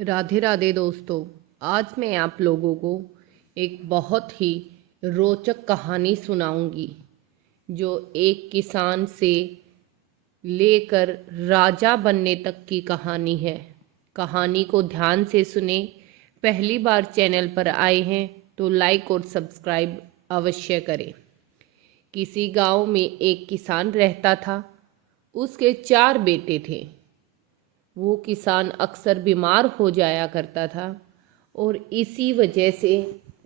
राधे राधे दोस्तों। आज मैं आप लोगों को एक बहुत ही रोचक कहानी सुनाऊंगी जो एक किसान से लेकर राजा बनने तक की कहानी है। कहानी को ध्यान से सुने। पहली बार चैनल पर आए हैं तो लाइक और सब्सक्राइब अवश्य करें। किसी गांव में एक किसान रहता था। उसके 4 बेटे थे। वो किसान अक्सर बीमार हो जाया करता था और इसी वजह से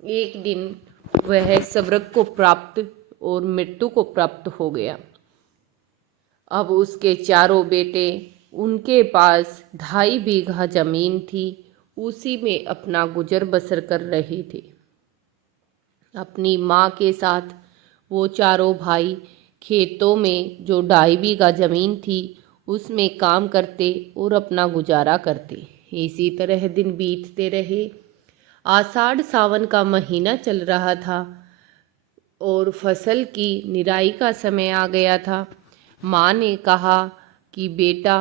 एक दिन वह स्वर्ग को प्राप्त और मृत्यु को प्राप्त हो गया। अब उसके चारों बेटे, उनके पास 2.5 बीघा जमीन थी। उसी में अपना गुजर बसर कर रहे थे। अपनी माँ के साथ वो चारों भाई खेतों में जो 2.5 बीघा जमीन थी उसमें काम करते और अपना गुजारा करते। इसी तरह दिन बीतते रहे। आषाढ़ सावन का महीना चल रहा था और फसल की निराई का समय आ गया था। माँ ने कहा कि बेटा,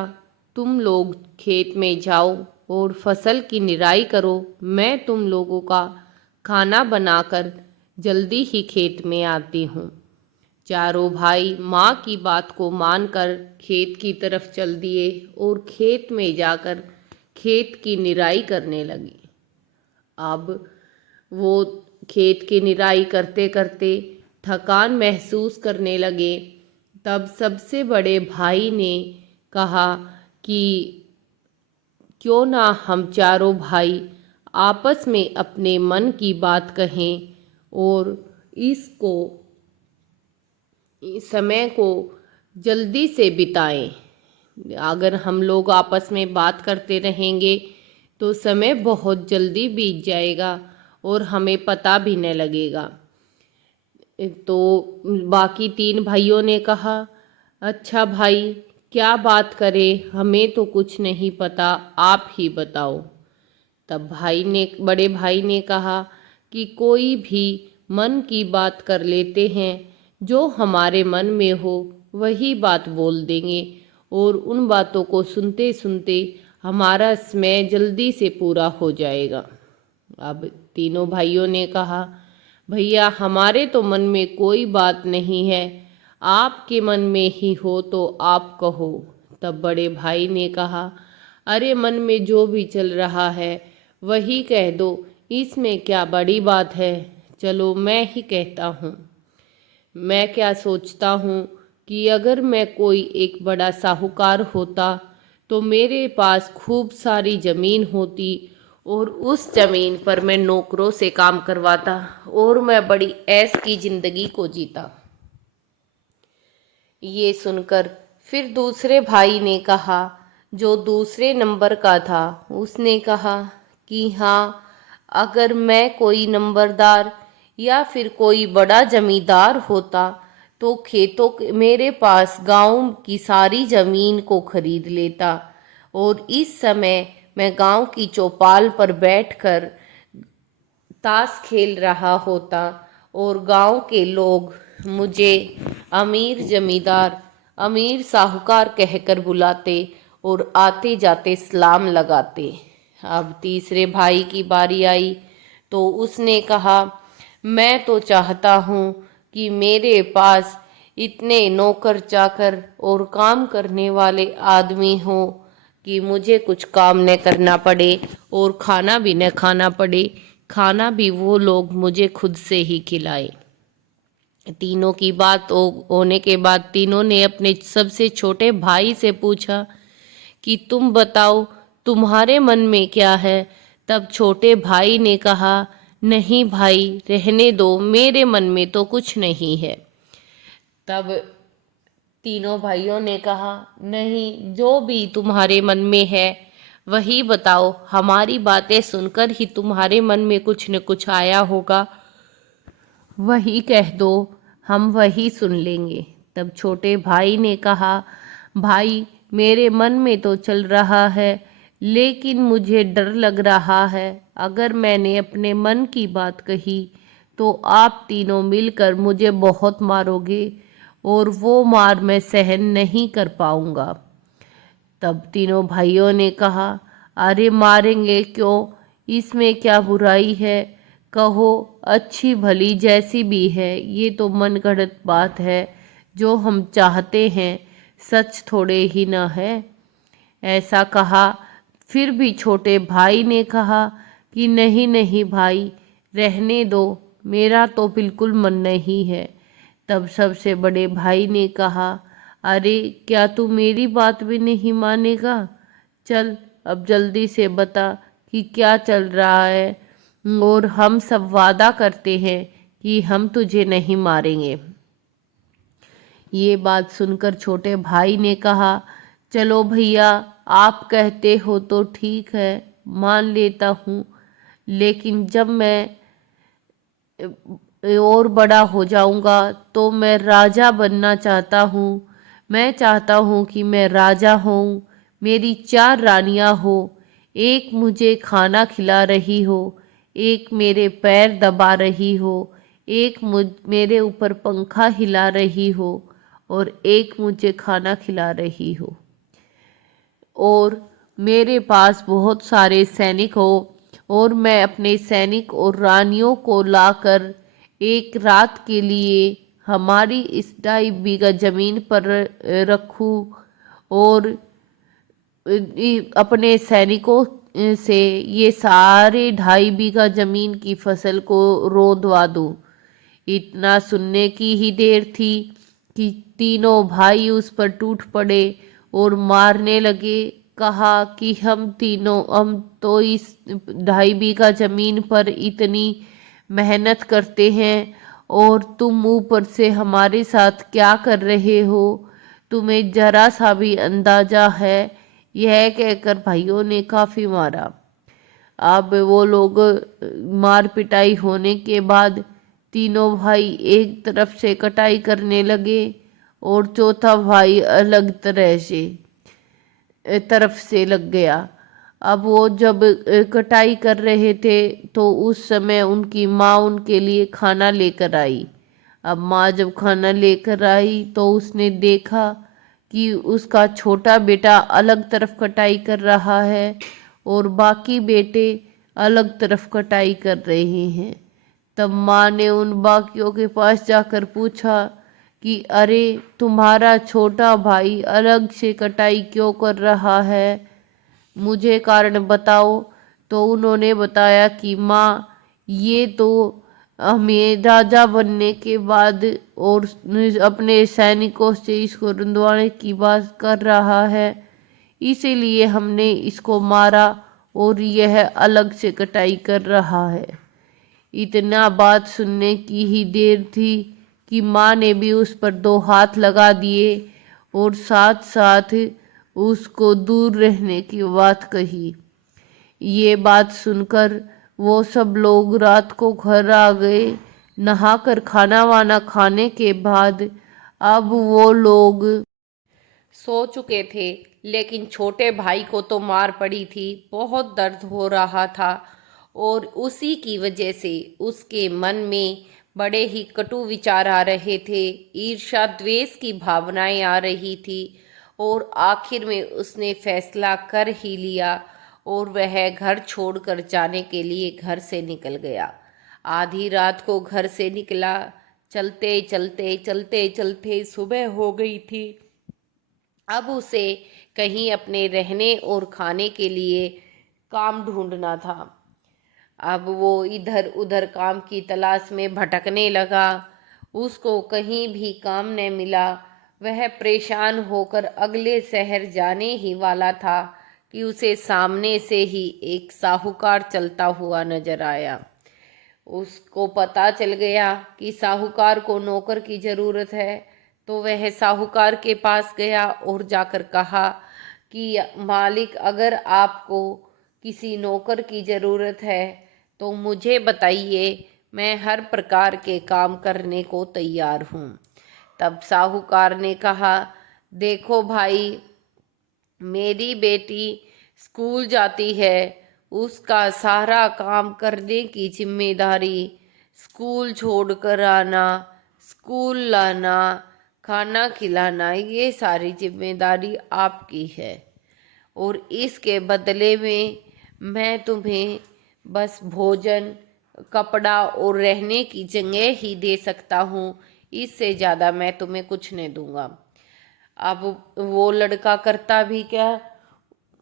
तुम लोग खेत में जाओ और फसल की निराई करो। मैं तुम लोगों का खाना बनाकर जल्दी ही खेत में आती हूँ। चारों भाई माँ की बात को मानकर खेत की तरफ चल दिए और खेत में जाकर खेत की निराई करने लगे। अब वो खेत की निराई करते करते थकान महसूस करने लगे। तब सबसे बड़े भाई ने कहा कि क्यों ना हम चारों भाई आपस में अपने मन की बात कहें और इसको समय को जल्दी से बिताएं। अगर हम लोग आपस में बात करते रहेंगे तो समय बहुत जल्दी बीत जाएगा और हमें पता भी न लगेगा। तो बाकी 3 भाइयों ने कहा, अच्छा भाई, क्या बात करें, हमें तो कुछ नहीं पता, आप ही बताओ। तब बड़े भाई ने कहा कि कोई भी मन की बात कर लेते हैं। जो हमारे मन में हो वही बात बोल देंगे और उन बातों को सुनते सुनते हमारा समय जल्दी से पूरा हो जाएगा। अब तीनों भाइयों ने कहा, भैया, हमारे तो मन में कोई बात नहीं है, आपके मन में ही हो तो आप कहो। तब बड़े भाई ने कहा, अरे मन में जो भी चल रहा है वही कह दो, इसमें क्या बड़ी बात है। चलो मैं ही कहता हूँ। मैं क्या सोचता हूँ कि अगर मैं कोई एक बड़ा साहूकार होता तो मेरे पास खूब सारी ज़मीन होती और उस ज़मीन पर मैं नौकरों से काम करवाता और मैं बड़ी ऐश की ज़िंदगी को जीता। ये सुनकर फिर दूसरे भाई ने कहा, जो दूसरे नंबर का था, उसने कहा कि हाँ, अगर मैं कोई नंबरदार या फिर कोई बड़ा जमींदार होता तो मेरे पास गांव की सारी ज़मीन को खरीद लेता और इस समय मैं गांव की चौपाल पर बैठकर ताश खेल रहा होता और गांव के लोग मुझे अमीर जमींदार, अमीर साहूकार कहकर बुलाते और आते जाते सलाम लगाते। अब तीसरे भाई की बारी आई तो उसने कहा, मैं तो चाहता हूँ कि मेरे पास इतने नौकर चाकर और काम करने वाले आदमी हो कि मुझे कुछ काम न करना पड़े और खाना भी न खाना पड़े। खाना भी वो लोग मुझे खुद से ही खिलाए। तीनों की बात होने के बाद तीनों ने अपने सबसे छोटे भाई से पूछा कि तुम बताओ, तुम्हारे मन में क्या है। तब छोटे भाई ने कहा, नहीं भाई, रहने दो, मेरे मन में तो कुछ नहीं है। तब तीनों भाइयों ने कहा, नहीं, जो भी तुम्हारे मन में है वही बताओ। हमारी बातें सुनकर ही तुम्हारे मन में कुछ न कुछ आया होगा, वही कह दो, हम वही सुन लेंगे। तब छोटे भाई ने कहा, भाई, मेरे मन में तो चल रहा है, लेकिन मुझे डर लग रहा है। अगर मैंने अपने मन की बात कही तो आप तीनों मिलकर मुझे बहुत मारोगे और वो मार मैं सहन नहीं कर पाऊंगा। तब तीनों भाइयों ने कहा, अरे मारेंगे क्यों, इसमें क्या बुराई है, कहो अच्छी भली जैसी भी है, ये तो मनगढ़ंत बात है। जो हम चाहते हैं सच थोड़े ही न है। ऐसा कहा। फिर भी छोटे भाई ने कहा कि नहीं नहीं भाई, रहने दो, मेरा तो बिल्कुल मन नहीं है। तब सबसे बड़े भाई ने कहा, अरे क्या तू मेरी बात भी नहीं मानेगा? चल अब जल्दी से बता कि क्या चल रहा है, और हम सब वादा करते हैं कि हम तुझे नहीं मारेंगे। ये बात सुनकर छोटे भाई ने कहा, चलो भैया, आप कहते हो तो ठीक है, मान लेता हूँ, लेकिन जब मैं और बड़ा हो जाऊंगा तो मैं राजा बनना चाहता हूँ। मैं चाहता हूँ कि मैं राजा हूँ, मेरी 4 रानियाँ हो, एक मुझे खाना खिला रही हो, एक मेरे पैर दबा रही हो, एक मेरे ऊपर पंखा हिला रही हो, और एक मुझे खाना खिला रही हो, और मेरे पास बहुत सारे सैनिक हो, और मैं अपने सैनिक और रानियों को लाकर एक रात के लिए हमारी इस 2.5 बीघा जमीन पर रखूं, और अपने सैनिकों से ये सारे 2.5 बीघा जमीन की फसल को रोंदवा दूं। इतना सुनने की ही देर थी कि तीनों भाई उस पर टूट पड़े और मारने लगे। कहा कि हम तो इस 2.5 बीघा जमीन पर इतनी मेहनत करते हैं, और तुम ऊपर से हमारे साथ क्या कर रहे हो, तुम्हें जरा सा भी अंदाजा है? यह कहकर भाइयों ने काफी मारा। अब वो लोग मार पिटाई होने के बाद तीनों भाई एक तरफ से कटाई करने लगे, और चौथा भाई अलग तरफ से लग गया। अब वो जब कटाई कर रहे थे तो उस समय उनकी माँ उनके लिए खाना लेकर आई। अब माँ जब खाना लेकर आई तो उसने देखा कि उसका छोटा बेटा अलग तरफ कटाई कर रहा है और बाकी बेटे अलग तरफ कटाई कर रहे हैं। तब माँ ने उन बाकियों के पास जाकर पूछा कि अरे, तुम्हारा छोटा भाई अलग से कटाई क्यों कर रहा है, मुझे कारण बताओ। तो उन्होंने बताया कि माँ, ये तो हमें राजा बनने के बाद और अपने सैनिकों से इसको रुंधवाने की बात कर रहा है, इसीलिए हमने इसको मारा और यह अलग से कटाई कर रहा है। इतना बात सुनने की ही देर थी कि माँ ने भी उस पर 2 हाथ लगा दिए और साथ साथ उसको दूर रहने की बात कही। ये बात सुनकर वो सब लोग रात को घर आ गए। नहाकर खाना वाना खाने के बाद अब वो लोग सो चुके थे, लेकिन छोटे भाई को तो मार पड़ी थी, बहुत दर्द हो रहा था, और उसी की वजह से उसके मन में बड़े ही कटु विचार आ रहे थे, ईर्ष्या द्वेष की भावनाएं आ रही थी, और आखिर में उसने फैसला कर ही लिया और वह घर छोड़कर जाने के लिए घर से निकल गया। आधी रात को घर से निकला, चलते चलते चलते चलते सुबह हो गई थी। अब उसे कहीं अपने रहने और खाने के लिए काम ढूंढना था। अब वो इधर उधर काम की तलाश में भटकने लगा। उसको कहीं भी काम न मिला। वह परेशान होकर अगले शहर जाने ही वाला था कि उसे सामने से ही एक साहूकार चलता हुआ नजर आया। उसको पता चल गया कि साहूकार को नौकर की ज़रूरत है, तो वह साहूकार के पास गया और जाकर कहा कि मालिक, अगर आपको किसी नौकर की ज़रूरत है तो मुझे बताइए, मैं हर प्रकार के काम करने को तैयार हूँ। तब साहूकार ने कहा, देखो भाई, मेरी बेटी स्कूल जाती है, उसका सारा काम करने की जिम्मेदारी, स्कूल छोड़कर आना, स्कूल लाना, खाना खिलाना, ये सारी जिम्मेदारी आपकी है। और इसके बदले में मैं तुम्हें बस भोजन, कपड़ा और रहने की जगह ही दे सकता हूँ। इससे ज़्यादा मैं तुम्हें कुछ नहीं दूंगा। अब वो लड़का करता भी क्या,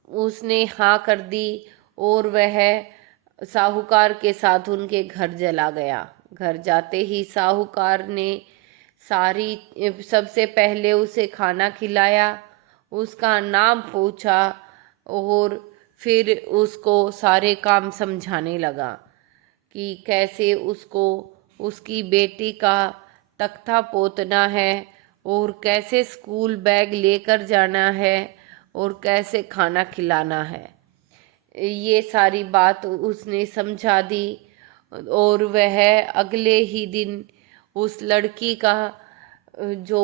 उसने हाँ कर दी और वह साहूकार के साथ उनके घर चला गया। घर जाते ही साहूकार ने सबसे पहले उसे खाना खिलाया, उसका नाम पूछा और फिर उसको सारे काम समझाने लगा कि कैसे उसको उसकी बेटी का तख्ता पोतना है और कैसे स्कूल बैग लेकर जाना है और कैसे खाना खिलाना है। ये सारी बात उसने समझा दी और वह अगले ही दिन उस लड़की का जो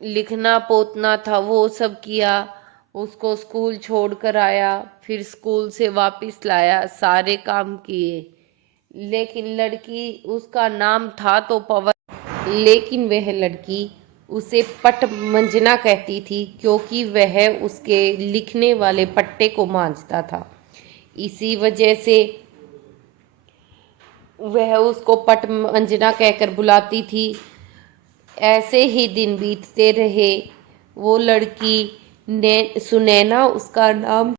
लिखना पोतना था वो सब किया, उसको स्कूल छोड़ कर आया, फिर स्कूल से वापस लाया, सारे काम किए। लेकिन लड़की, उसका नाम था तो पवन, लेकिन वह लड़की उसे पट मंजना कहती थी क्योंकि वह उसके लिखने वाले पट्टे को मांझता था। इसी वजह से वह उसको पट मंजना कहकर बुलाती थी। ऐसे ही दिन बीतते रहे। वो लड़की ने सुनैना, उसका नाम,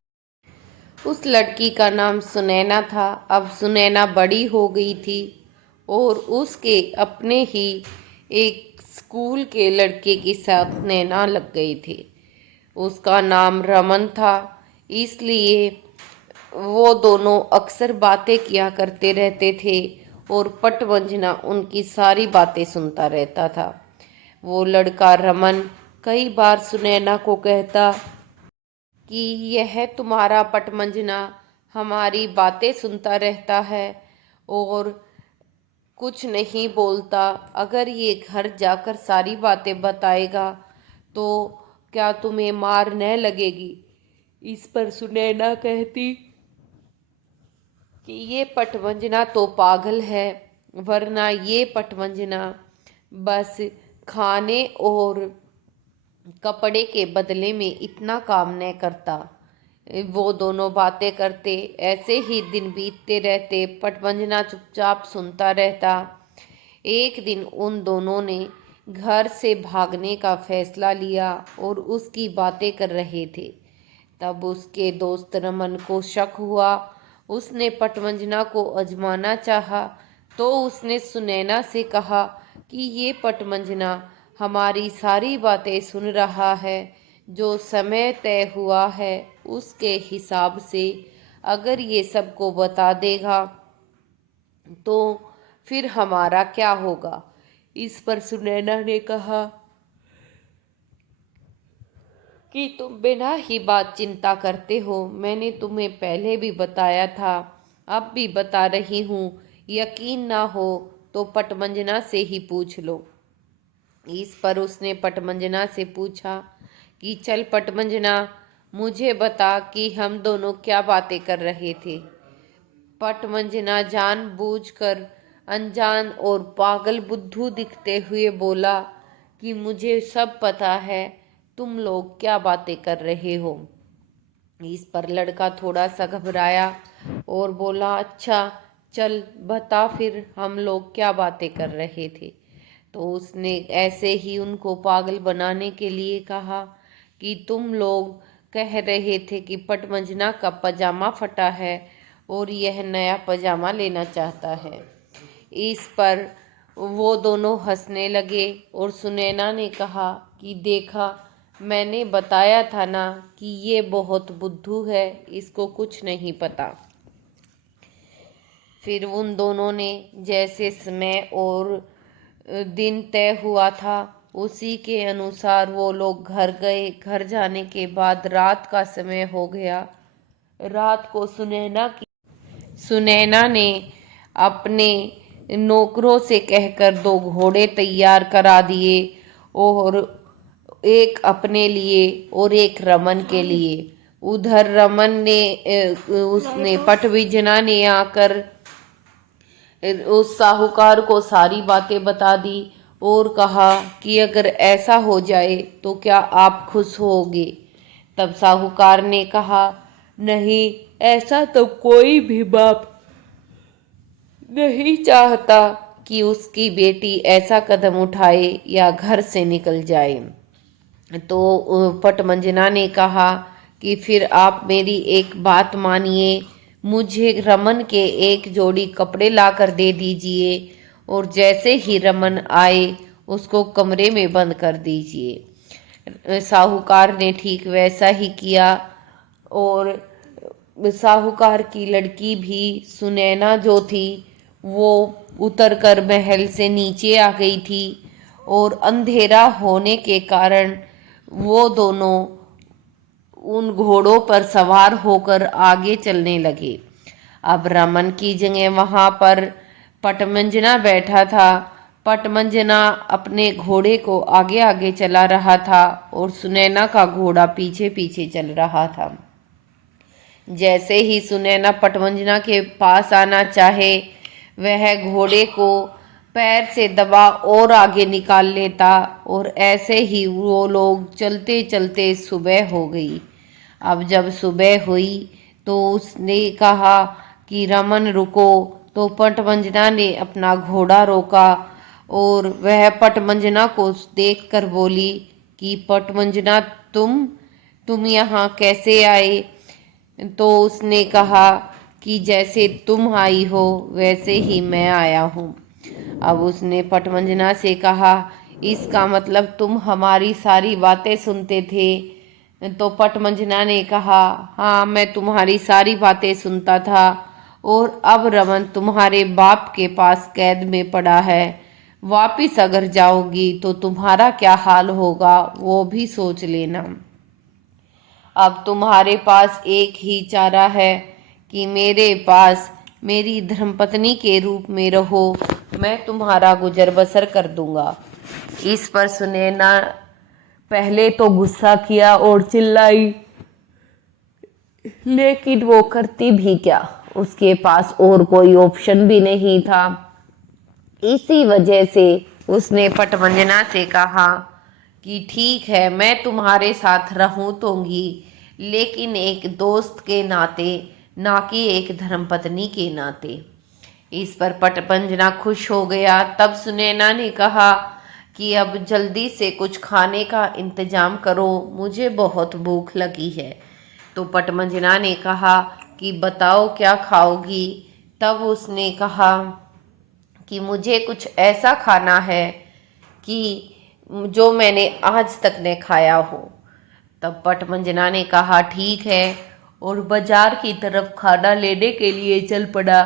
उस लड़की का नाम सुनैना था। अब सुनैना बड़ी हो गई थी और उसके अपने ही एक स्कूल के लड़के के साथ नैना लग गई थी। उसका नाम रमन था। इसलिए वो दोनों अक्सर बातें किया करते रहते थे और पटवंजना उनकी सारी बातें सुनता रहता था। वो लड़का रमन कई बार सुनैना को कहता कि यह तुम्हारा पटमंजना हमारी बातें सुनता रहता है और कुछ नहीं बोलता। अगर ये घर जाकर सारी बातें बताएगा तो क्या तुम्हें मार न लगेगी? इस पर सुनैना कहती कि ये पटवंजना तो पागल है, वरना ये पटवंजना बस खाने और कपड़े के बदले में इतना काम न करता। वो दोनों बातें करते, ऐसे ही दिन बीतते रहते। पटवंजना चुपचाप सुनता रहता। एक दिन उन दोनों ने घर से भागने का फैसला लिया और उसकी बातें कर रहे थे। तब उसके दोस्त रमन को शक हुआ। उसने पटवंजना को आजमाना चाहा तो उसने सुनैना से कहा कि ये पटवंजना हमारी सारी बातें सुन रहा है। जो समय तय हुआ है उसके हिसाब से अगर ये सबको बता देगा तो फिर हमारा क्या होगा? इस पर सुनैना ने कहा कि तुम बिना ही बात चिंता करते हो। मैंने तुम्हें पहले भी बताया था, अब भी बता रही हूँ। यकीन ना हो तो पटमंजना से ही पूछ लो। इस पर उसने पटमंजना से पूछा कि चल पटमंजना, मुझे बता कि हम दोनों क्या बातें कर रहे थे। पटमंजना जानबूझकर अनजान और पागल बुद्धू दिखते हुए बोला कि मुझे सब पता है, तुम लोग क्या बातें कर रहे हो। इस पर लड़का थोड़ा सा घबराया और बोला, अच्छा चल बता फिर हम लोग क्या बातें कर रहे थे। तो उसने ऐसे ही उनको पागल बनाने के लिए कहा कि तुम लोग कह रहे थे कि पटमंजना का पजामा फटा है और यह नया पजामा लेना चाहता है। इस पर वो दोनों हंसने लगे और सुनैना ने कहा कि देखा, मैंने बताया था ना कि ये बहुत बुद्धू है, इसको कुछ नहीं पता। फिर उन दोनों ने जैसे समय और दिन तय हुआ था उसी के अनुसार वो लोग घर गए। घर जाने के बाद रात का समय हो गया। रात को सुनैना ने अपने नौकरों से कहकर 2 घोड़े तैयार करा दिए और एक अपने लिए और एक रमन के लिए। उधर रमन ने उसने पटविजना ने आकर उस साहूकार को सारी बातें बता दी और कहा कि अगर ऐसा हो जाए तो क्या आप खुश होगे? तब साहूकार ने कहा, नहीं, ऐसा तो कोई भी बाप नहीं चाहता कि उसकी बेटी ऐसा कदम उठाए या घर से निकल जाए। तो पटमंजना ने कहा कि फिर आप मेरी एक बात मानिए, मुझे रमन के एक जोड़ी कपड़े लाकर दे दीजिए और जैसे ही रमन आए उसको कमरे में बंद कर दीजिए। साहूकार ने ठीक वैसा ही किया और साहूकार की लड़की भी सुनैना जो थी वो उतरकर महल से नीचे आ गई थी और अंधेरा होने के कारण वो दोनों उन घोड़ों पर सवार होकर आगे चलने लगे। अब रमन की जगह वहां पर पटमंजना बैठा था। पटमंजना अपने घोड़े को आगे आगे चला रहा था और सुनैना का घोड़ा पीछे पीछे चल रहा था। जैसे ही सुनैना पटमंजना के पास आना चाहे वह घोड़े को पैर से दबा और आगे निकाल लेता और ऐसे ही वो लोग चलते चलते सुबह हो गई। अब जब सुबह हुई तो उसने कहा कि रमन रुको, तो पटमंजना ने अपना घोड़ा रोका और वह पटमंजना को देखकर बोली कि पटमंजना तुम यहाँ कैसे आए? तो उसने कहा कि जैसे तुम आई हो वैसे ही मैं आया हूँ। अब उसने पटमंजना से कहा, इसका मतलब तुम हमारी सारी बातें सुनते थे? तो पटमंजना ने कहा, हाँ, मैं तुम्हारी सारी बातें सुनता था और अब रमन तुम्हारे बाप के पास कैद में पड़ा है। वापिस अगर जाओगी तो तुम्हारा क्या हाल होगा वो भी सोच लेना। अब तुम्हारे पास एक ही चारा है कि मेरे पास मेरी धर्मपत्नी के रूप में रहो, मैं तुम्हारा गुजर बसर कर दूंगा। इस पर सुनैना पहले तो गुस्सा किया और चिल्लाई, लेकिन वो करती भी क्या, उसके पास और कोई ऑप्शन भी नहीं था। इसी वजह से उसने पटमंजना से कहा कि ठीक है, मैं तुम्हारे साथ रहूं तोंगी, लेकिन एक दोस्त के नाते, ना कि एक धर्मपत्नी के नाते। इस पर पटमंजना खुश हो गया। तब सुनैना ने कहा कि अब जल्दी से कुछ खाने का इंतजाम करो, मुझे बहुत भूख लगी है। तो पटमंजना ने कहा कि बताओ क्या खाओगी? तब उसने कहा कि मुझे कुछ ऐसा खाना है कि जो मैंने आज तक न खाया हो। तब पटमंजना ने कहा ठीक है और बाजार की तरफ खाना लेने के लिए चल पड़ा।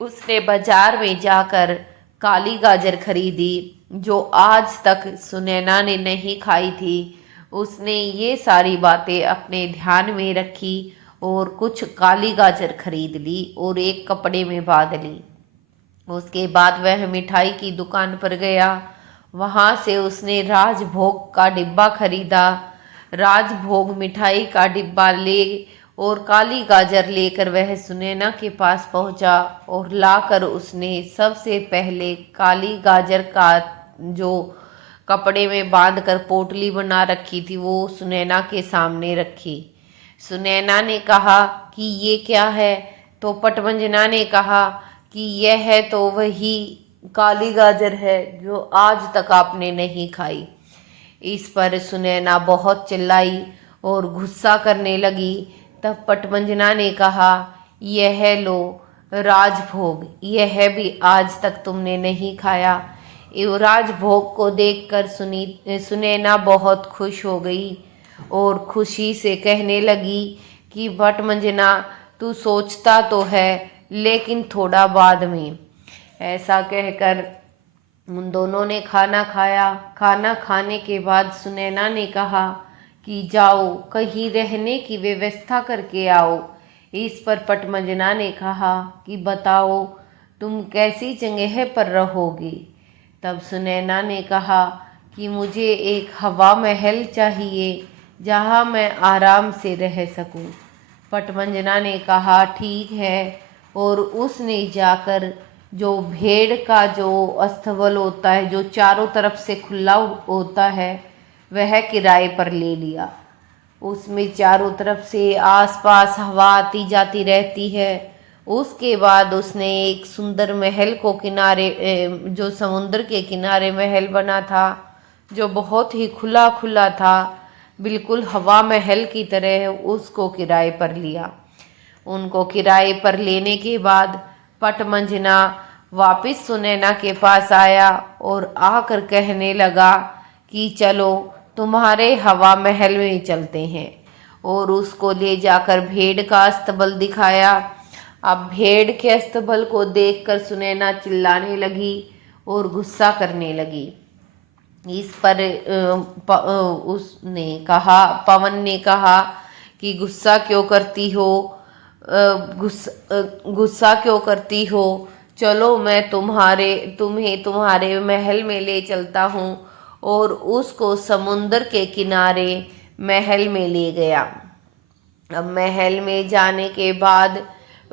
उसने बाजार में जाकर काली गाजर खरीदी जो आज तक सुनैना ने नहीं खाई थी। उसने ये सारी बातें अपने ध्यान में रखी और कुछ काली गाजर खरीद ली और एक कपड़े में बांध ली। उसके बाद वह मिठाई की दुकान पर गया। वहां से उसने राजभोग का डिब्बा खरीदा। राजभोग मिठाई का डिब्बा ले और काली गाजर लेकर वह सुनैना के पास पहुंचा और लाकर उसने सबसे पहले काली गाजर का जो कपड़े में बांधकर पोटली बना रखी थी वो सुनैना के सामने रखी। सुनैना ने कहा कि ये क्या है? तो पटमंजना ने कहा कि यह है तो वही काली गाजर है जो आज तक आपने नहीं खाई। इस पर सुनैना बहुत चिल्लाई और गुस्सा करने लगी। तब पटमंजना ने कहा, यह लो राजभोग, यह भी आज तक तुमने नहीं खाया। राजभोग को देखकर सुनैना बहुत खुश हो गई और खुशी से कहने लगी कि पटमंजना तू सोचता तो है लेकिन थोड़ा बाद में। ऐसा कहकर उन दोनों ने खाना खाया। खाना खाने के बाद सुनैना ने कहा कि जाओ कहीं रहने की व्यवस्था करके आओ। इस पर पटमंजना ने कहा कि बताओ तुम कैसी जगह पर रहोगी? तब सुनैना ने कहा कि मुझे एक हवा महल चाहिए जहाँ मैं आराम से रह सकूं। पटमंजना ने कहा ठीक है और उसने जाकर जो भेड़ का जो अस्तबल होता है जो चारों तरफ से खुला होता है वह किराए पर ले लिया। उसमें चारों तरफ से आसपास हवा आती जाती रहती है। उसके बाद उसने एक सुंदर महल को जो समुद्र के किनारे महल बना था, जो बहुत ही खुला खुला था, बिल्कुल हवा महल की तरह, उसको किराए पर लिया। उनको किराए पर लेने के बाद पटमंजना वापिस सुनैना के पास आया और आकर कहने लगा कि चलो तुम्हारे हवा महल में चलते हैं, और उसको ले जाकर भेड़ का अस्तबल दिखाया। अब भेड़ के अस्तबल को देखकर सुनैना चिल्लाने लगी और गुस्सा करने लगी। इस पर पवन ने कहा कि गुस्सा क्यों करती हो, गुस्सा क्यों करती हो, चलो मैं तुम्हें तुम्हारे महल में ले चलता हूँ। और उसको समुंदर के किनारे महल में ले गया। अब महल में जाने के बाद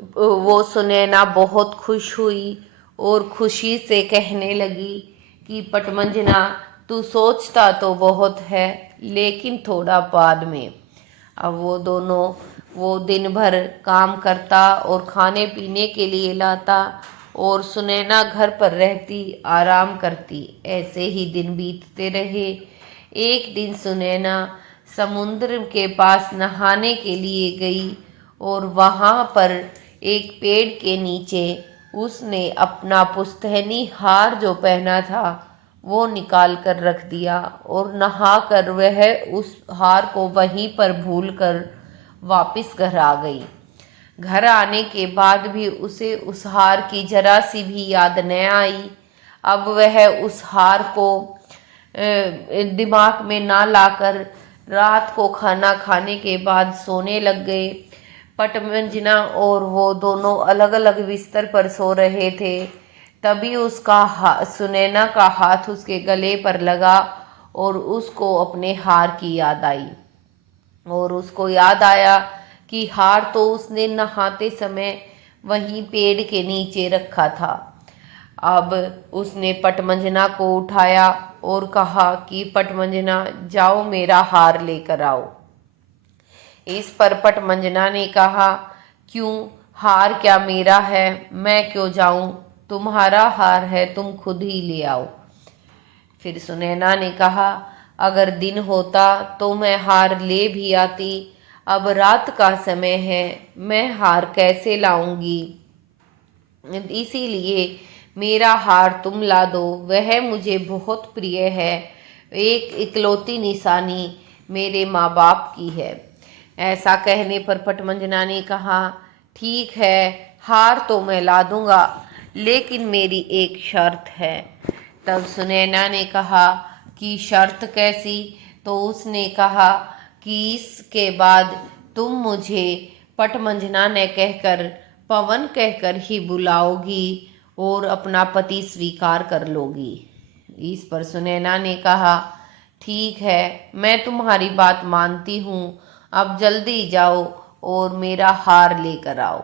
वो सुनैना बहुत खुश हुई और खुशी से कहने लगी कि पटमंजना, तू सोचता तो बहुत है, लेकिन थोड़ा बाद में। अब वो दिन भर काम करता और खाने पीने के लिए लाता, और सुनैना घर पर रहती, आराम करती। ऐसे ही दिन बीतते रहे। एक दिन सुनैना समुद्र के पास नहाने के लिए गई, और वहाँ पर एक पेड़ के नीचे उसने अपना पुश्तैनी हार जो पहना था वो निकाल कर रख दिया, और नहाकर वह उस हार को वहीं पर भूलकर वापस घर आ गई। घर आने के बाद भी उसे उस हार की जरा सी भी याद न आई। अब वह उस हार को दिमाग में ना लाकर रात को खाना खाने के बाद सोने लग गए। पटमंजना और वो दोनों अलग अलग बिस्तर पर सो रहे थे। तभी सुनैना का हाथ उसके गले पर लगा और उसको अपने हार की याद आई, और उसको याद आया कि हार तो उसने नहाते समय वहीं पेड़ के नीचे रखा था। अब उसने पटमंजना को उठाया और कहा कि पटमंजना, जाओ मेरा हार लेकर आओ। इस पर पटमंजना ने कहा, क्यों, हार क्या मेरा है, मैं क्यों जाऊं, तुम्हारा हार है, तुम खुद ही ले आओ। फिर सुनैना ने कहा, अगर दिन होता तो मैं हार ले भी आती, अब रात का समय है, मैं हार कैसे लाऊंगी, इसीलिए मेरा हार तुम ला दो, वह मुझे बहुत प्रिय है, एक इकलौती निशानी मेरे माँ बाप की है। ऐसा कहने पर पटमंजना ने कहा, ठीक है, हार तो मैं ला दूंगा, लेकिन मेरी एक शर्त है। तब सुनैना ने कहा कि शर्त कैसी? तो उसने कहा कि इसके बाद तुम मुझे पटमंजना ने कहकर, पवन कहकर ही बुलाओगी और अपना पति स्वीकार कर लोगी। इस पर सुनैना ने कहा, ठीक है, मैं तुम्हारी बात मानती हूँ, अब जल्दी जाओ और मेरा हार लेकर आओ।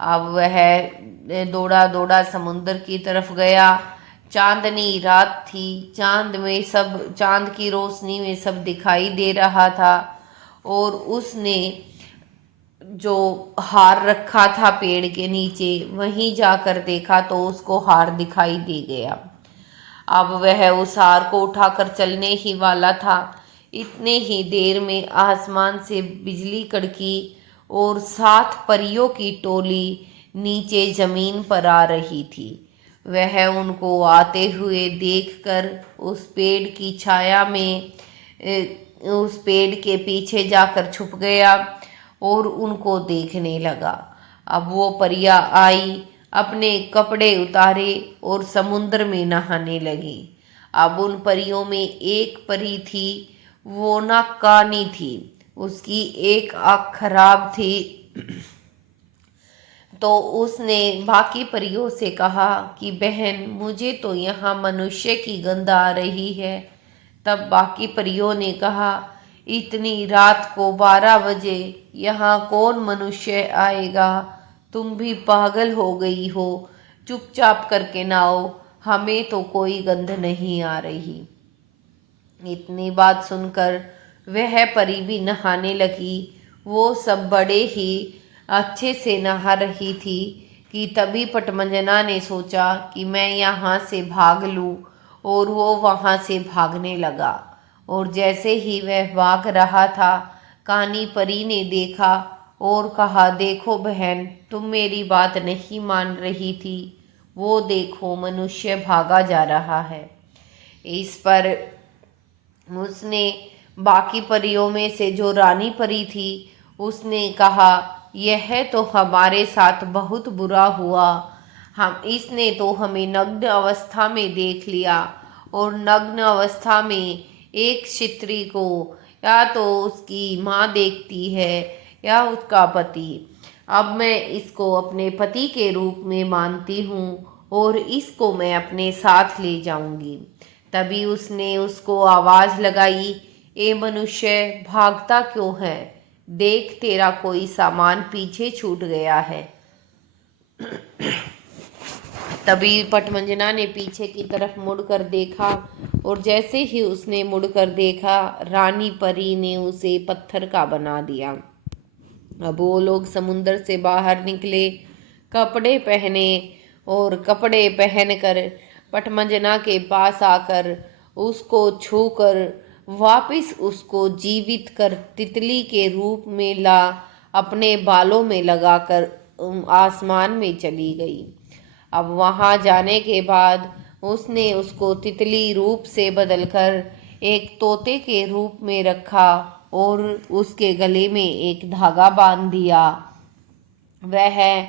अब वह दौड़ा दौड़ा समुद्र की तरफ गया। चांदनी रात थी, चांद की रोशनी में सब दिखाई दे रहा था, और उसने जो हार रखा था पेड़ के नीचे, वहीं जाकर देखा तो उसको हार दिखाई दे गया। अब वह उस हार को उठाकर चलने ही वाला था। इतने ही देर में आसमान से बिजली कड़की और 7 परियों की टोली नीचे जमीन पर आ रही थी। वह उनको आते हुए देखकर उस पेड़ की छाया में उस पेड़ के पीछे जाकर छुप गया और उनको देखने लगा। अब वो परियां आई, अपने कपड़े उतारे और समुद्र में नहाने लगी। अब उन परियों में एक परी थी, वो ना कानी थी, उसकी एक आँख खराब थी। तो उसने बाकी परियों से कहा कि बहन, मुझे तो यहाँ मनुष्य की गंध आ रही है। तब बाकी परियों ने कहा, इतनी रात को 12 बजे यहाँ कौन मनुष्य आएगा, तुम भी पागल हो गई हो, चुपचाप करके नाओ, हमें तो कोई गंध नहीं आ रही। इतनी बात सुनकर वह परी भी नहाने लगी। वो सब बड़े ही अच्छे से नहा रही थी कि तभी पटमंजना ने सोचा कि मैं यहाँ से भाग लूँ, और वो वहाँ से भागने लगा। और जैसे ही वह भाग रहा था, कानी परी ने देखा और कहा, देखो बहन, तुम मेरी बात नहीं मान रही थी, वो देखो मनुष्य भागा जा रहा है। इस पर उसने बाकी परियों में से जो रानी परी थी, उसने कहा, यह तो हमारे साथ बहुत बुरा हुआ। हम इसने तो हमें नग्न अवस्था में देख लिया, और नग्न अवस्था में एक स्त्री को या तो उसकी माँ देखती है या उसका पति। अब मैं इसको अपने पति के रूप में मानती हूँ और इसको मैं अपने साथ ले जाऊंगी। तभी उसने उसको आवाज लगाई, ए मनुष्य, भागता क्यों है? देख, तेरा कोई सामान पीछे छूट गया है। तभी पटमंजना ने पीछे की तरफ मुड़कर देखा, और जैसे ही उसने मुड़कर देखा, रानी परी ने उसे पत्थर का बना दिया। अब वो लोग समुंदर से बाहर निकले, कपड़े पहने, और कपड़े पहनकर पटमंजना के पास आकर उसको छूकर वापस उसको जीवित कर तितली के रूप में ला अपने बालों में लगाकर आसमान में चली गई। अब वहाँ जाने के बाद उसने उसको तितली रूप से बदलकर एक तोते के रूप में रखा और उसके गले में एक धागा बांध दिया। वह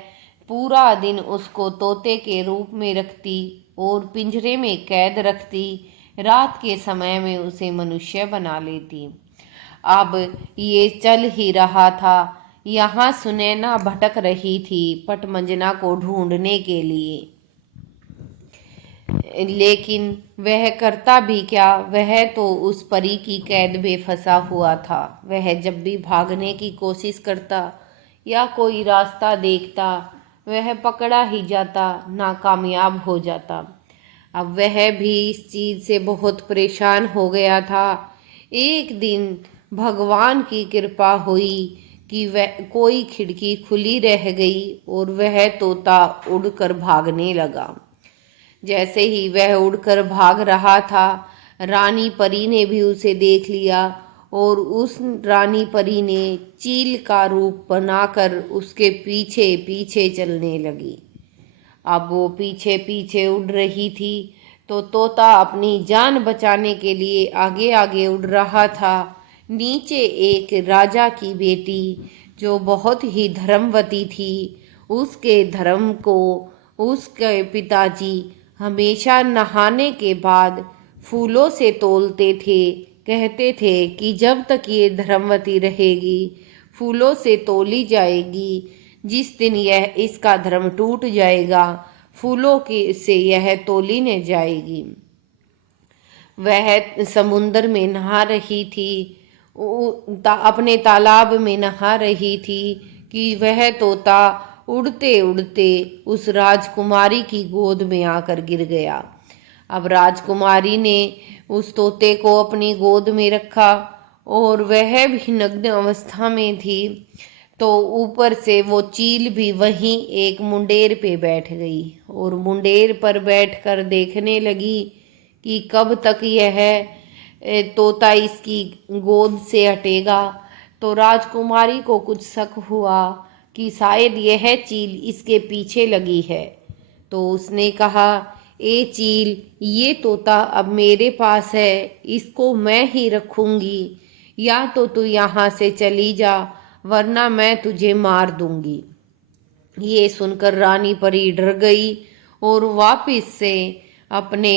पूरा दिन उसको तोते के रूप में रखती और पिंजरे में कैद रखती, रात के समय में उसे मनुष्य बना लेती। अब ये चल ही रहा था, यहाँ सुनैना भटक रही थी पटमंजना को ढूंढने के लिए, लेकिन वह करता भी क्या, वह तो उस परी की कैद में फंसा हुआ था। वह जब भी भागने की कोशिश करता या कोई रास्ता देखता, वह पकड़ा ही जाता, नाकामयाब हो जाता। अब वह भी इस चीज़ से बहुत परेशान हो गया था। एक दिन भगवान की कृपा हुई कि वह कोई खिड़की खुली रह गई और वह तोता उड़कर भागने लगा। जैसे ही वह उड़कर भाग रहा था, रानी परी ने भी उसे देख लिया और उस रानी परी ने चील का रूप बनाकर उसके पीछे पीछे चलने लगी। अब वो पीछे पीछे उड़ रही थी तो तोता अपनी जान बचाने के लिए आगे आगे उड़ रहा था। नीचे एक राजा की बेटी जो बहुत ही धर्मवती थी, उसके धर्म को उसके पिताजी हमेशा नहाने के बाद फूलों से तोलते थे। कहते थे कि जब तक ये धर्मवती रहेगी फूलों से तोली जाएगी, जिस दिन यह इसका धर्म टूट जाएगा फूलों के से यह तोली न जाएगी। वह समुंदर में नहा रही थी, अपने तालाब में नहा रही थी कि वह तोता उड़ते उड़ते उस राजकुमारी की गोद में आकर गिर गया। अब राजकुमारी ने उस तोते को अपनी गोद में रखा और वह भी नग्न अवस्था में थी, तो ऊपर से वो चील भी वहीं एक मुंडेर पे बैठ गई और मुंडेर पर बैठकर देखने लगी कि कब तक यह तोता इसकी गोद से हटेगा। तो राजकुमारी को कुछ शक हुआ कि शायद यह चील इसके पीछे लगी है। तो उसने कहा, ए चील, ये तोता अब मेरे पास है, इसको मैं ही रखूंगी, या तो तू यहाँ से चली जा वरना मैं तुझे मार दूंगी। ये सुनकर रानी परी डर गई और वापस से अपने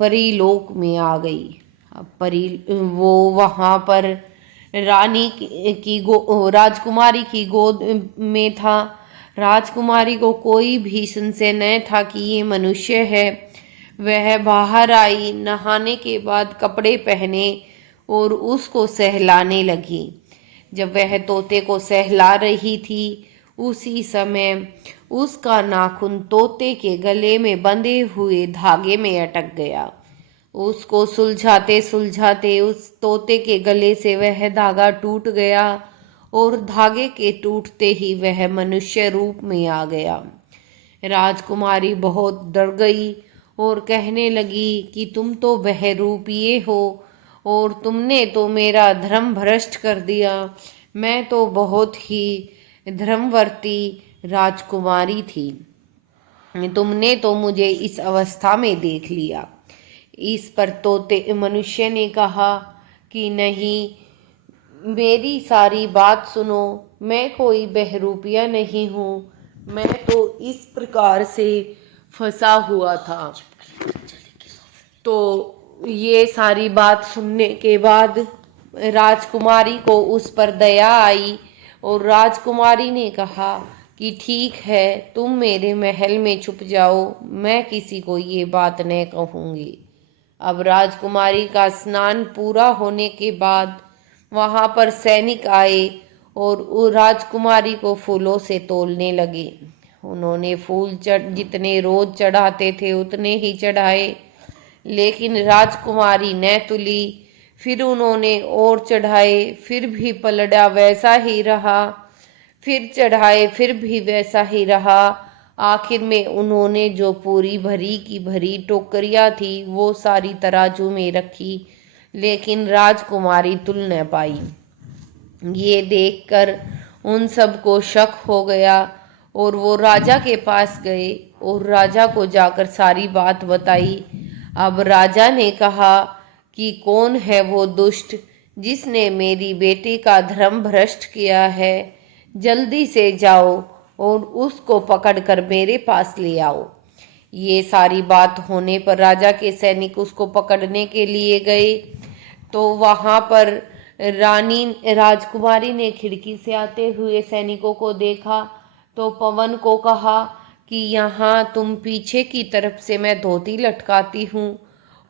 परी लोक में आ गई। अब परी वो वहाँ पर रानी की राजकुमारी की गोद में था। राजकुमारी को कोई भी संशय न था कि ये मनुष्य है। वह बाहर आई, नहाने के बाद कपड़े पहने और उसको सहलाने लगी। जब वह तोते को सहला रही थी, उसी समय उसका नाखून तोते के गले में बंधे हुए धागे में अटक गया। उसको सुलझाते सुलझाते उस तोते के गले से वह धागा टूट गया और धागे के टूटते ही वह मनुष्य रूप में आ गया। राजकुमारी बहुत डर गई और कहने लगी कि तुम तो बहरूपिये हो और तुमने तो मेरा धर्म भ्रष्ट कर दिया। मैं तो बहुत ही धर्मवर्ती राजकुमारी थी, तुमने तो मुझे इस अवस्था में देख लिया। इस पर तोते मनुष्य ने कहा कि नहीं, मेरी सारी बात सुनो, मैं कोई बहरूपिया नहीं हूँ, मैं तो इस प्रकार से फंसा हुआ था। तो ये सारी बात सुनने के बाद राजकुमारी को उस पर दया आई और राजकुमारी ने कहा कि ठीक है, तुम मेरे महल में छुप जाओ, मैं किसी को ये बात न कहूँगी। अब राजकुमारी का स्नान पूरा होने के बाद वहाँ पर सैनिक आए और राजकुमारी को फूलों से तोलने लगे। उन्होंने फूल जितने रोज चढ़ाते थे उतने ही चढ़ाए, लेकिन राजकुमारी न तुली। फिर उन्होंने और चढ़ाए, फिर भी पलड़ा वैसा ही रहा, फिर चढ़ाए फिर भी वैसा ही रहा। आखिर में उन्होंने जो पूरी भरी की भरी टोकरियां थी वो सारी तराजू में रखी, लेकिन राजकुमारी तुल न पाई। ये देखकर उन सबको शक हो गया और वो राजा के पास गए और राजा को जाकर सारी बात बताई। अब राजा ने कहा कि कौन है वो दुष्ट जिसने मेरी बेटी का धर्म भ्रष्ट किया है, जल्दी से जाओ और उसको पकड़कर मेरे पास ले आओ। ये सारी बात होने पर राजा के सैनिक उसको पकड़ने के लिए गए तो वहां पर रानी राजकुमारी ने खिड़की से आते हुए सैनिकों को देखा तो पवन को कहा कि यहाँ तुम पीछे की तरफ से मैं धोती लटकाती हूँ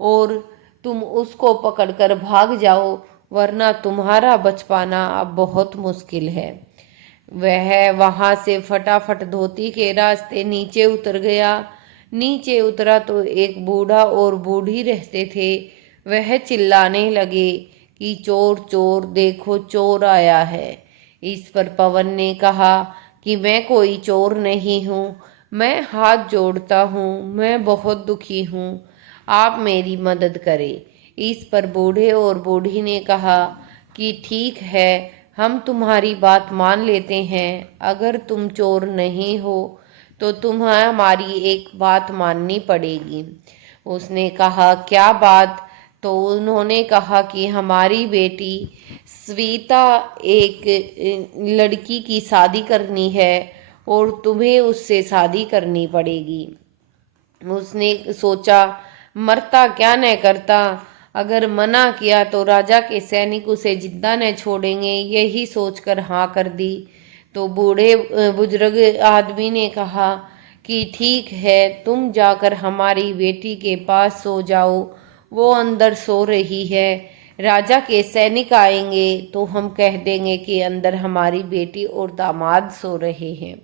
और तुम उसको पकड़कर भाग जाओ, वरना तुम्हारा बच पाना अब बहुत मुश्किल है। वह वहां से फटाफट धोती के रास्ते नीचे उतर गया। नीचे उतरा तो एक बूढ़ा और बूढ़ी रहते थे। वह चिल्लाने लगे कि चोर चोर, देखो चोर आया है। इस पर पवन ने कहा कि मैं कोई चोर नहीं हूँ, मैं हाथ जोड़ता हूँ, मैं बहुत दुखी हूँ, आप मेरी मदद करें। इस पर बूढ़े और बूढ़ी ने कहा कि ठीक है, हम तुम्हारी बात मान लेते हैं। अगर तुम चोर नहीं हो तो तुम्हें हमारी एक बात माननी पड़ेगी। उसने कहा क्या बात? तो उन्होंने कहा कि हमारी बेटी स्वीता एक लड़की की शादी करनी है और तुम्हें उससे शादी करनी पड़ेगी। उसने सोचा मरता क्या न करता, अगर मना किया तो राजा के सैनिक उसे जिंदा न छोड़ेंगे। यही सोचकर हाँ कर दी। तो बूढ़े बुजुर्ग आदमी ने कहा कि ठीक है, तुम जाकर हमारी बेटी के पास सो जाओ, वो अंदर सो रही है। राजा के सैनिक आएंगे तो हम कह देंगे कि अंदर हमारी बेटी और दामाद सो रहे हैं।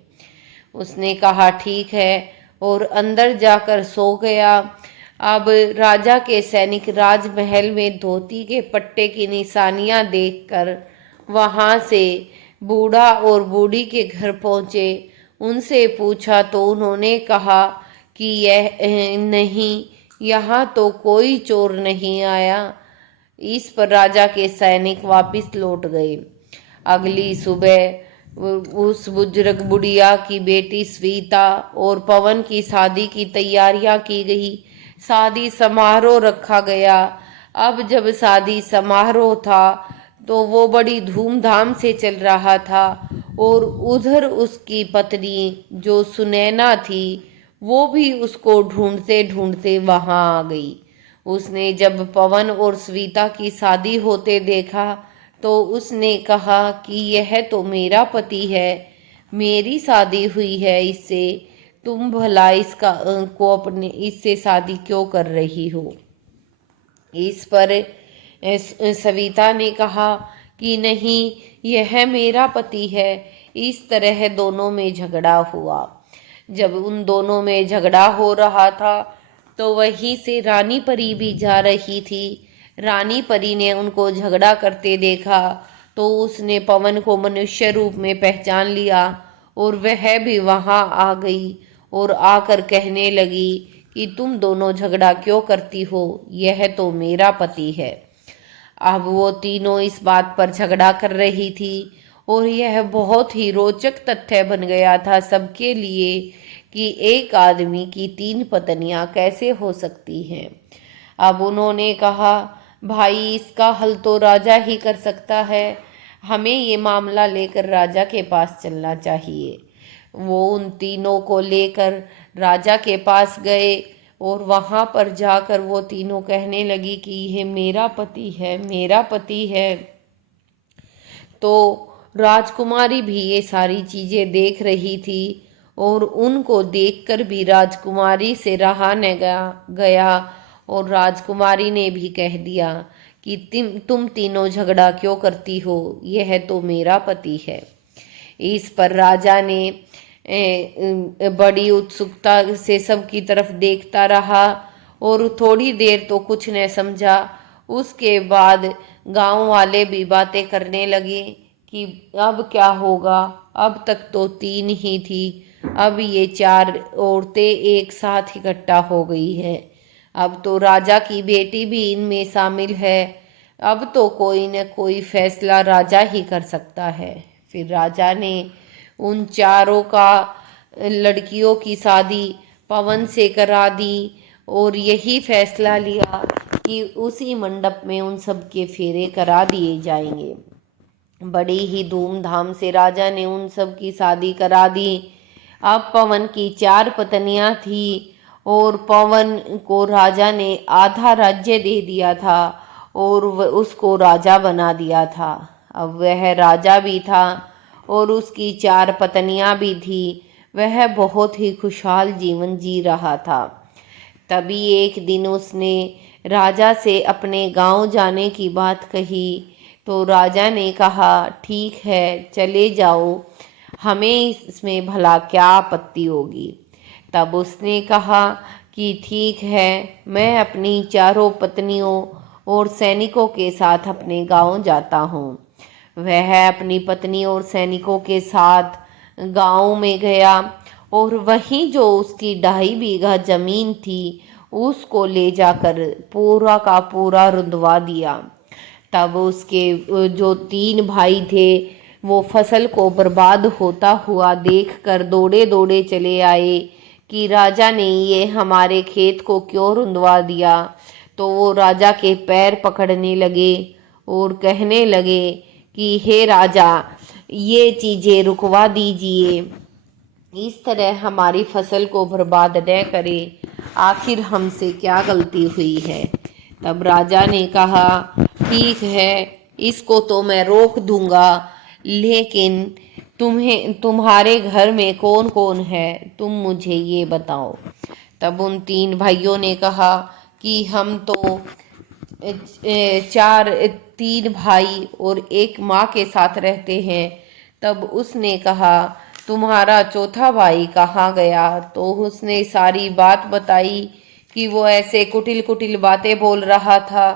उसने कहा ठीक है और अंदर जाकर सो गया। अब राजा के सैनिक राजमहल में धोती के पट्टे की निशानियां देखकर वहां से बूढ़ा और बूढ़ी के घर पहुंचे। उनसे पूछा तो उन्होंने कहा कि यह नहीं, यहाँ तो कोई चोर नहीं आया। इस पर राजा के सैनिक वापस लौट गए। अगली सुबह उस बुजुर्ग बुढ़िया की बेटी स्वीता और पवन की शादी की तैयारियां की गई। शादी समारोह रखा गया। अब जब शादी समारोह था तो वो बड़ी धूमधाम से चल रहा था और उधर उसकी पत्नी जो सुनैना थी वो भी उसको ढूंढते ढूंढते वहां आ गई। उसने जब पवन और स्वीता की शादी होते देखा तो उसने कहा कि यह तो मेरा पति है, मेरी शादी हुई है इससे, तुम भला इसका को अपने इससे शादी क्यों कर रही हो? इस पर सविता ने कहा कि नहीं, यह मेरा पति है। इस तरह दोनों में झगड़ा हुआ। जब उन दोनों में झगड़ा हो रहा था तो वहीं से रानी परी भी जा रही थी। रानी परी ने उनको झगड़ा करते देखा तो उसने पवन को मनुष्य रूप में पहचान लिया और वह भी वहां आ गई और आकर कहने लगी कि तुम दोनों झगड़ा क्यों करती हो, यह तो मेरा पति है। अब वो तीनों इस बात पर झगड़ा कर रही थी और यह बहुत ही रोचक तथ्य बन गया था सबके लिए कि एक आदमी की 3 पत्नियां कैसे हो सकती हैं। अब उन्होंने कहा, भाई इसका हल तो राजा ही कर सकता है, हमें ये मामला लेकर राजा के पास चलना चाहिए। वो उन तीनों को लेकर राजा के पास गए और वहां पर जाकर वो तीनों कहने लगी कि यह मेरा पति है, मेरा पति है। तो राजकुमारी भी ये सारी चीजें देख रही थी और उनको देखकर भी राजकुमारी से रहा न गया और राजकुमारी ने भी कह दिया कि तुम तीनों झगड़ा क्यों करती हो, यह तो मेरा पति है। इस पर राजा ने बड़ी उत्सुकता से सबकी तरफ देखता रहा और थोड़ी देर तो कुछ न समझा। उसके बाद गांव वाले भी बातें करने लगे कि अब क्या होगा, अब तक तो 3 ही थी, अब ये 4 औरतें एक साथ इकट्ठा हो गई है। अब तो राजा की बेटी भी इनमें शामिल है। अब तो कोई न कोई फैसला राजा ही कर सकता है। फिर राजा ने उन चारों का लड़कियों की शादी पवन से करा दी और यही फैसला लिया कि उसी मंडप में उन सब के फेरे करा दिए जाएंगे। बड़ी ही धूमधाम से राजा ने उन सब की शादी करा दी। अब पवन की 4 पत्नियां थी और पवन को राजा ने आधा राज्य दे दिया था और उसको राजा बना दिया था। अब वह राजा भी था और उसकी 4 पत्नियां भी थी। वह बहुत ही खुशहाल जीवन जी रहा था। तभी एक दिन उसने राजा से अपने गांव जाने की बात कही तो राजा ने कहा, ठीक है चले जाओ, हमें इसमें भला क्या आपत्ति होगी। तब उसने कहा कि ठीक है, मैं अपनी 4 पत्नियों और सैनिकों के साथ अपने गांव जाता हूँ। वह अपनी पत्नी और सैनिकों के साथ गांव में गया और वहीं जो उसकी 2.5 बीघा जमीन थी उसको ले जाकर पूरा का पूरा रुंधवा दिया। तब उसके जो 3 भाई थे वो फसल को बर्बाद होता हुआ देखकर दौड़े दौड़े चले आए कि राजा ने ये हमारे खेत को क्यों रुंधवा दिया। तो वो राजा के पैर पकड़ने लगे और कहने लगे कि हे राजा, ये चीज़ें रुकवा दीजिए, इस तरह हमारी फसल को बर्बाद न करें, आखिर हमसे क्या गलती हुई है। तब राजा ने कहा, ठीक है इसको तो मैं रोक दूंगा, लेकिन तुम्हारे घर में कौन कौन है, तुम मुझे ये बताओ। तब उन 3 भाइयों ने कहा कि हम तो 3 भाई और एक माँ के साथ रहते हैं। तब उसने कहा, तुम्हारा चौथा भाई कहाँ गया। तो उसने सारी बात बताई कि वो ऐसे कुटिल कुटिल बातें बोल रहा था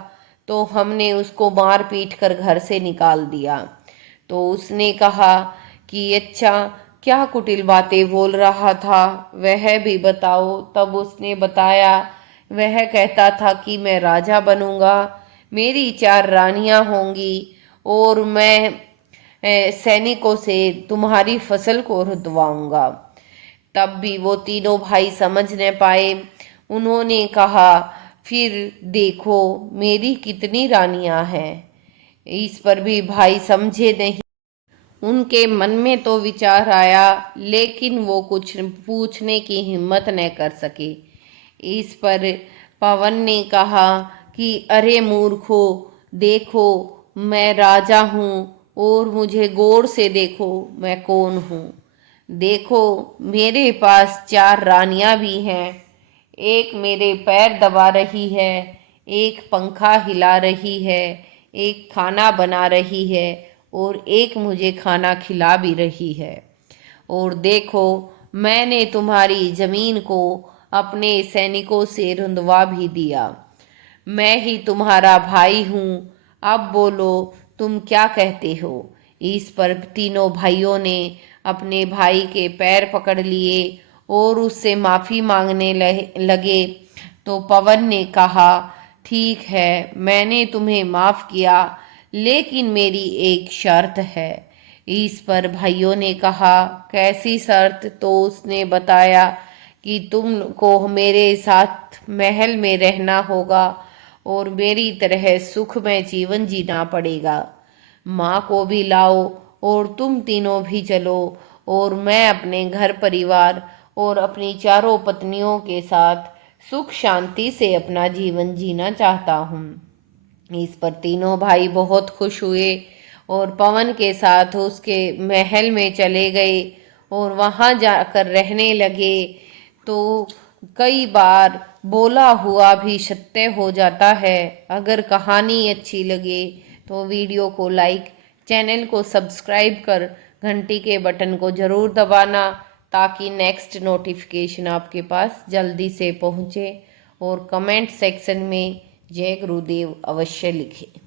तो हमने उसको मार पीट कर घर से निकाल दिया। तो उसने कहा कि अच्छा, क्या कुटिल बातें बोल रहा था, वह भी बताओ। तब उसने बताया, वह कहता था कि मैं राजा बनूंगा, मेरी 4 रानियां होंगी और मैं सैनिकों से तुम्हारी फसल को रुदवाऊंगा। तब भी वो तीनों भाई समझ न पाए। उन्होंने कहा, फिर देखो मेरी कितनी रानियां हैं। इस पर भी भाई समझे नहीं। उनके मन में तो विचार आया लेकिन वो कुछ पूछने की हिम्मत न कर सके। इस पर पवन ने कहा कि अरे मूर्खो, देखो मैं राजा हूँ और मुझे गौर से देखो मैं कौन हूँ। देखो मेरे पास 4 रानियां भी हैं, एक मेरे पैर दबा रही है, एक पंखा हिला रही है, एक खाना बना रही है और एक मुझे खाना खिला भी रही है। और देखो मैंने तुम्हारी जमीन को अपने सैनिकों से रुंधवा भी दिया। मैं ही तुम्हारा भाई हूँ, अब बोलो तुम क्या कहते हो। इस पर तीनों भाइयों ने अपने भाई के पैर पकड़ लिए और उससे माफ़ी मांगने लगे। तो पवन ने कहा, ठीक है, मैंने तुम्हें माफ़ किया, लेकिन मेरी एक शर्त है। इस पर भाइयों ने कहा, कैसी शर्त। तो उसने बताया कि तुमको मेरे साथ महल में रहना होगा और मेरी तरह सुखमय जीवन जीना पड़ेगा। माँ को भी लाओ और तुम तीनों भी चलो, और मैं अपने घर परिवार और अपनी चारों पत्नियों के साथ सुख शांति से अपना जीवन जीना चाहता हूँ। इस पर तीनों भाई बहुत खुश हुए और पवन के साथ उसके महल में चले गए और वहाँ जाकर रहने लगे। तो कई बार बोला हुआ भी सत्य हो जाता है। अगर कहानी अच्छी लगे तो वीडियो को लाइक, चैनल को सब्सक्राइब कर घंटी के बटन को ज़रूर दबाना, ताकि नेक्स्ट नोटिफिकेशन आपके पास जल्दी से पहुँचे। और कमेंट सेक्शन में जय गुरुदेव अवश्य लिखें।